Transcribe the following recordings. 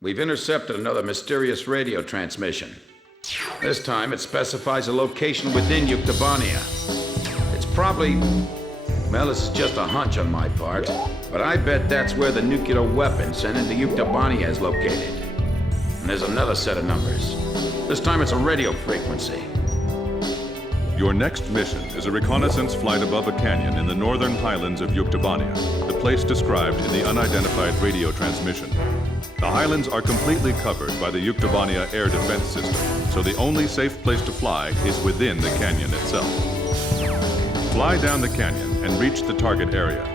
We've intercepted another mysterious radio transmission. This time it specifies a location within Yuktobania. It's probably... well, this is just a hunch on my part, but I bet that's where the nuclear weapon sent into Yuktobania is located. And there's another set of numbers. This time it's a radio frequency. Your next mission is a reconnaissance flight above a canyon in the northern highlands of Yuktobania, the place described in the unidentified radio transmission. The highlands are completely covered by the Yuktobania air defense system, so the only safe place to fly is within the canyon itself. Fly down the canyon and reach the target area.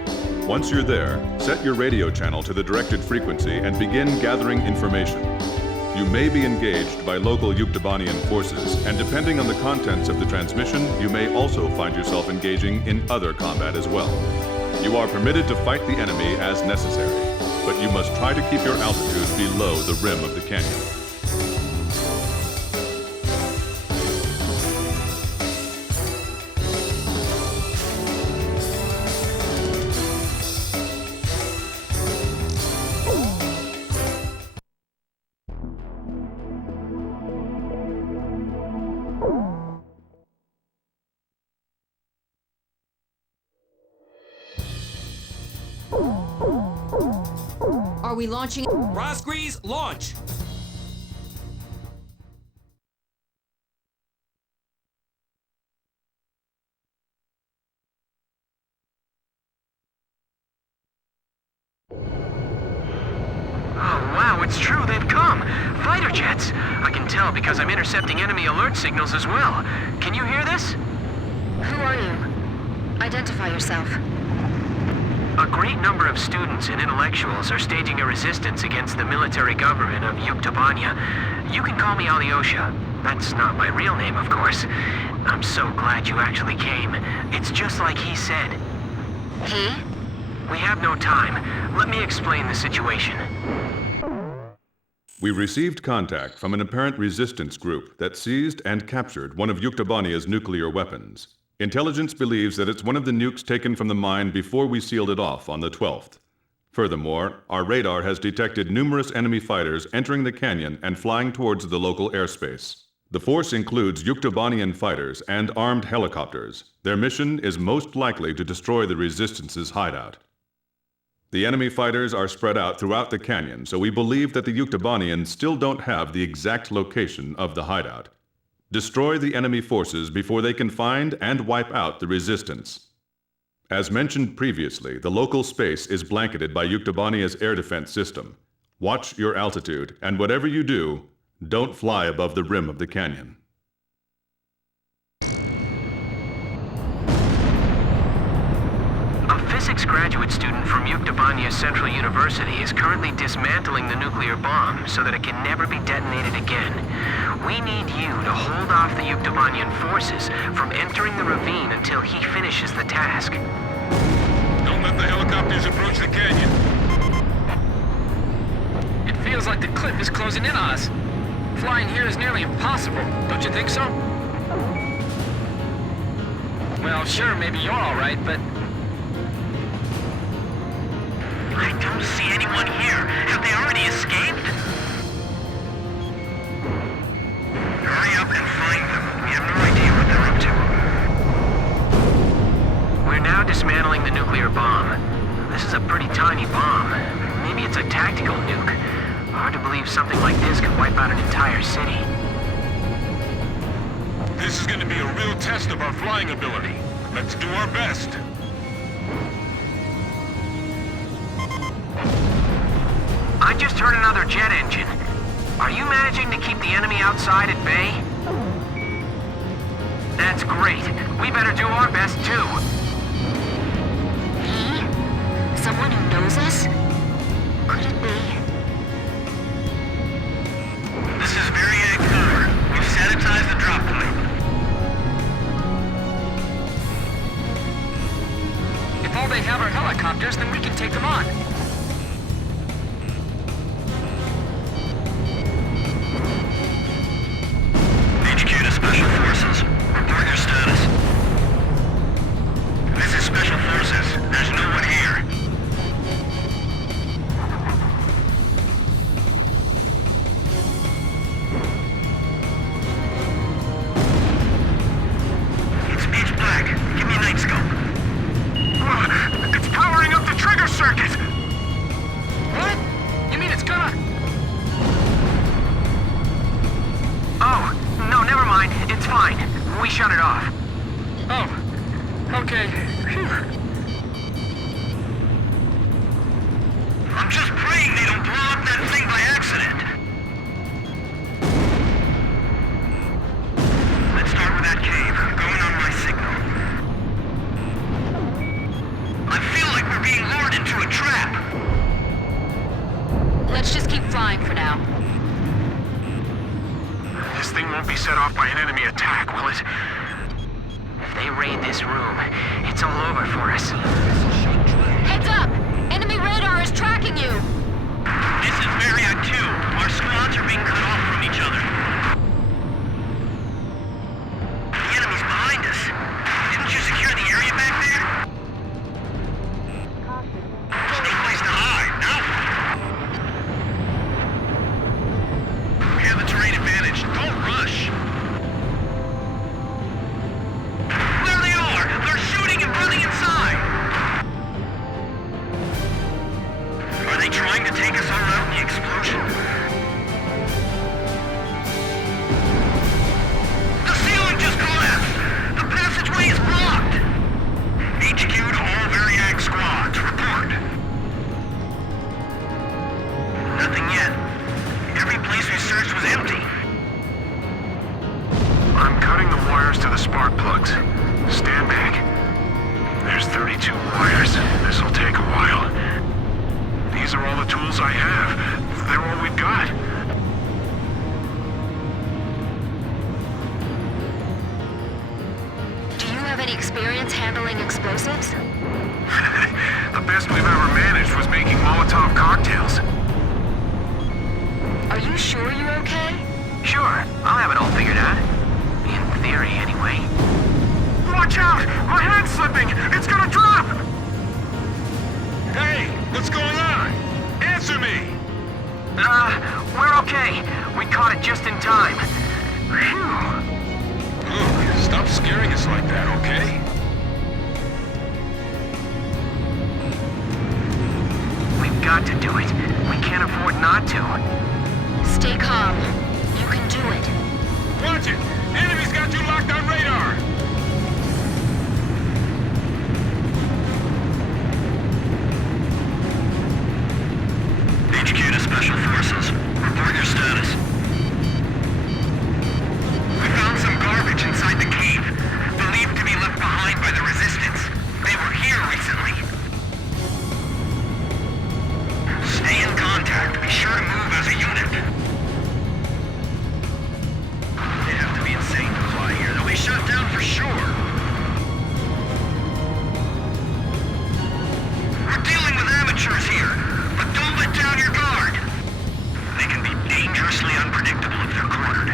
Once you're there, set your radio channel to the directed frequency and begin gathering information. You may be engaged by local Yuktobanian forces, and depending on the contents of the transmission, you may also find yourself engaging in other combat as well. You are permitted to fight the enemy as necessary, but you must try to keep your altitude below the rim of the canyon. Are we launching? Rosgrees, launch! Wow, it's true, they've come! Fighter jets! I can tell because I'm intercepting enemy alert signals as well. Can you hear this? Who are you? Identify yourself. A great number of students and intellectuals are staging a resistance against the military government of Yuktobania. You can call me Alyosha. That's not my real name, of course. I'm so glad you actually came. It's just like he said. He? We have no time. Let me explain the situation. We received contact from an apparent resistance group that seized and captured one of Yuktobania's nuclear weapons. Intelligence believes that it's one of the nukes taken from the mine before we sealed it off on the 12th. Furthermore, our radar has detected numerous enemy fighters entering the canyon and flying towards the local airspace. The force includes Yuktobanian fighters and armed helicopters. Their mission is most likely to destroy the Resistance's hideout. The enemy fighters are spread out throughout the canyon, so we believe that the Yuktobanians still don't have the exact location of the hideout. Destroy the enemy forces before they can find and wipe out the Resistance. As mentioned previously, the local space is blanketed by Yuktobania's air defense system. Watch your altitude, and whatever you do, don't fly above the rim of the canyon. A physics graduate student from Yuktobania Central University is currently dismantling the nuclear bomb so that it can never be detonated again. We need you to hold off the Yuktobanian forces from entering the ravine until he finishes the task. Don't let the helicopters approach the canyon. It feels like the cliff is closing in on us. Flying here is nearly impossible, don't you think so? Well, sure, maybe you're all right, but... I don't see anyone here. Have they already escaped? Hurry up and find them. We have no idea what they're up to. We're now dismantling the nuclear bomb. This is a pretty tiny bomb. Maybe it's a tactical nuke. Hard to believe something like this could wipe out an entire city. This is going to be a real test of our flying ability. Let's do our best. I just heard another jet engine. Are you managing to keep the enemy outside at bay? That's great. We better do our best too. He? Someone who knows us? Could it be? This is Variag 4. We've sanitized the drop point. if all they have are helicopters, then we can take them on. HQ to Special Forces. Report your status. This is Special Forces. There's no one here. fine. It's fine. We shut it off. Oh, okay. Phew. I'm just praying they don't blow up that thing by accident. Let's start with that cave. I'm going on my signal. I feel like we're being lured into a trap. Let's just keep flying for now. This thing won't be set off by an enemy attack, will it? If they raid this room, it's all over for us. Heads up! Enemy radar is tracking you! This is Marriott 2. Our squads are being cut off from each other. The enemy's behind us. Didn't you secure the area back there? No place to hide, no? We have the terrain advantage. Don't rush. There they are! They're shooting and running inside! Are they trying to take us all out in the explosion? The ceiling just collapsed! The passageway is blocked! HQ to all Variac squads, report. Nothing yet. Every place we searched was empty. I'm cutting the wires to the spark plugs. Stand back. There's 32 wires. This'll take a while. These are all the tools I have. They're all we've got. Do you have any experience handling explosives? The best we've ever managed was making Molotov cocktails. Are you sure you're okay? Sure, I'll have it all figured out. In theory, anyway. Watch out! My hand's slipping! It's gonna drop! Hey, what's going on? Answer me! We're okay. We caught it just in time. Phew. Look, stop scaring us like that, okay? We've got to do it. We can't afford not to. Stay calm. You can do it. Watch it! The enemy's got you locked on radar! HQ to Special Forces. Report your status. We found some garbage inside the cave, believed to be left behind by the Resistance. They were here recently. Stay in contact. Be sure to move as a unit. They have to be insane to fly here. They'll be shot down for sure. We're dealing with amateurs here, but don't let down your guard. They can be dangerously unpredictable if they're cornered.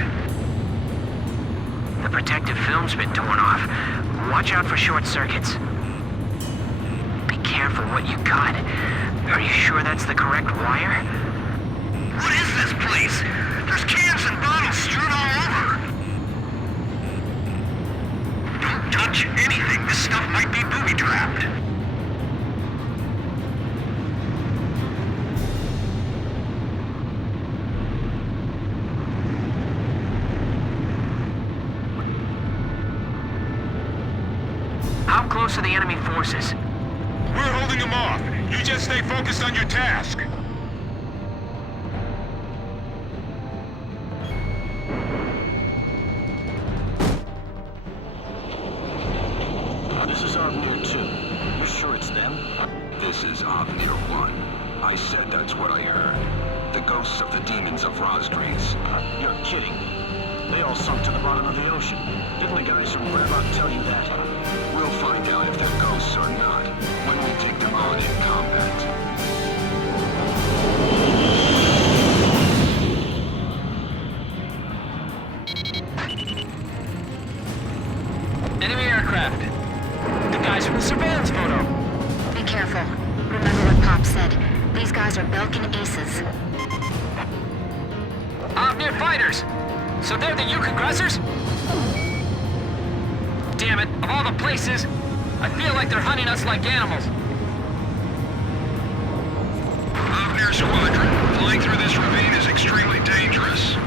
The protective film's been torn off. Watch out for short circuits. Be careful what you got. Are you sure that's the correct wire? What is this place? There's cans and bottles strewn all over. Don't touch anything. This stuff might be booby-trapped. How close are the enemy forces? We're holding them off. You just stay focused on your task. This is Avnir 2. You sure it's them? This is Avnir 1. I said that's what I heard. The ghosts of the demons of Rosgreaves. You're kidding me. They all sunk to the bottom of the ocean. Didn't the guys from Brabant tell you that? We'll find out if they're ghosts or not when we take them on in combat. Enemy aircraft. The guys from the surveillance photo. Be careful. Remember what Pop said. These guys are Belkin aces. Avnir fighters. So they're the Yuk aggressors? Damn it, of all the places, I feel like they're hunting us like animals. Avnir Squadron, flying through this ravine is extremely dangerous.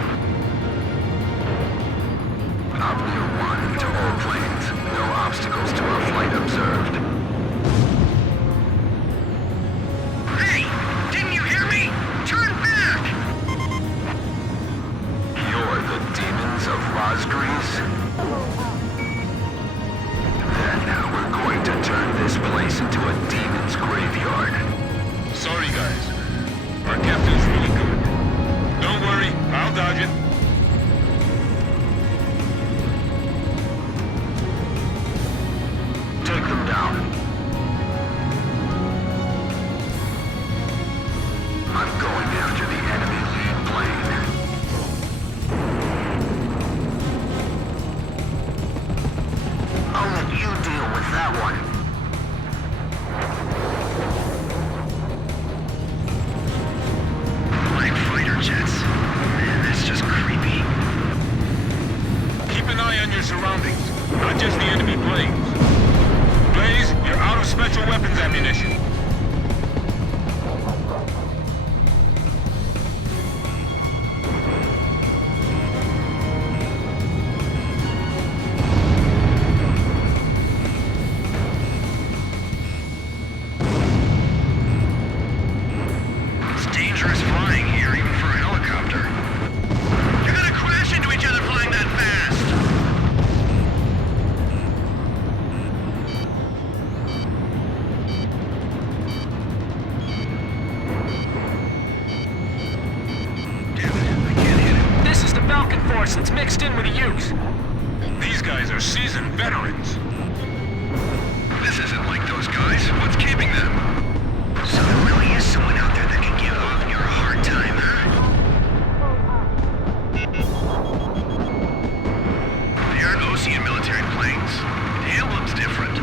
freeze? Then we're going to turn this place into a demon's graveyard. Sorry, guys. Our captain's really good. Don't worry, I'll dodge it. Take them down. I'm going after the enemy lead plane. I'll let you deal with that one. Flying fighter jets. Man, that's just creepy. Keep an eye on your surroundings, not just the enemy planes. Blaze, you're out of special weapons ammunition. It's dangerous flying here, even for a helicopter. You're gonna crash into each other flying that fast! Damn it, I can't hit him. This is the Falcon Force that's mixed in with the Ukes. These guys are seasoned veterans. This isn't like those guys. What's keeping them? So there really is someone out there that can give Avnir a hard time, huh? They aren't Osean military planes. The emblem's different.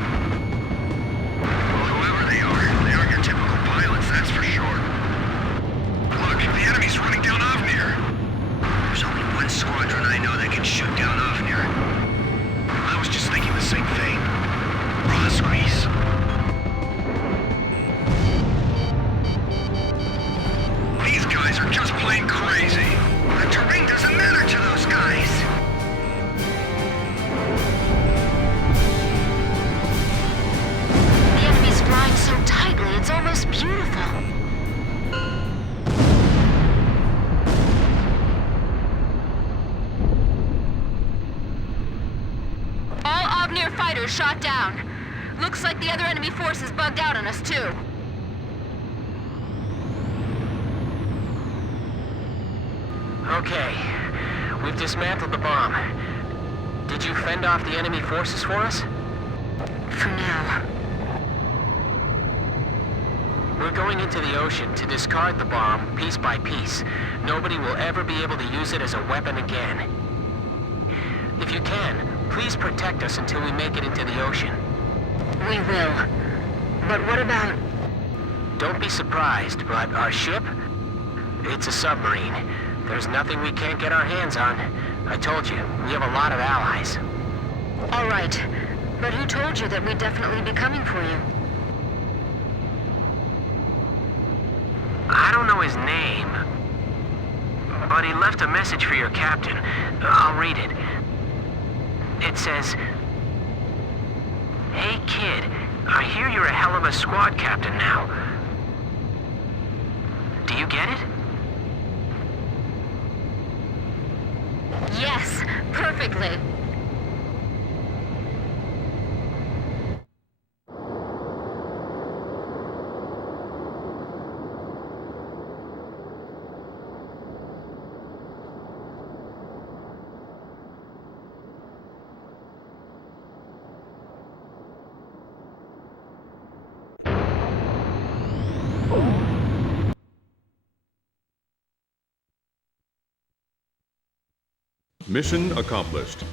Well, whoever they aren't your typical pilots, that's for sure. Look, the enemy's running down Avnir. There's only one squadron I know that can shoot down Avnir. I was just thinking the same thing. Rosgrease. These guys are just plain crazy. The terrain doesn't matter to those guys. The enemy's flying so tightly, it's almost beautiful. All Avnir fighters shot down. Looks like the other enemy force is bugged out on us, too. Okay, we've dismantled the bomb. Did you fend off the enemy forces for us? For now. We're going into the ocean to discard the bomb piece by piece. Nobody will ever be able to use it as a weapon again. If you can, please protect us until we make it into the ocean. We will. But what about... Don't be surprised, but our ship? It's a submarine. There's nothing we can't get our hands on. I told you, we have a lot of allies. All right. But who told you that we'd definitely be coming for you? I don't know his name, but he left a message for your captain. I'll read it. It says, "Hey kid, I hear you're a hell of a squad captain now. Do you get it?" Yes, perfectly. Mission accomplished.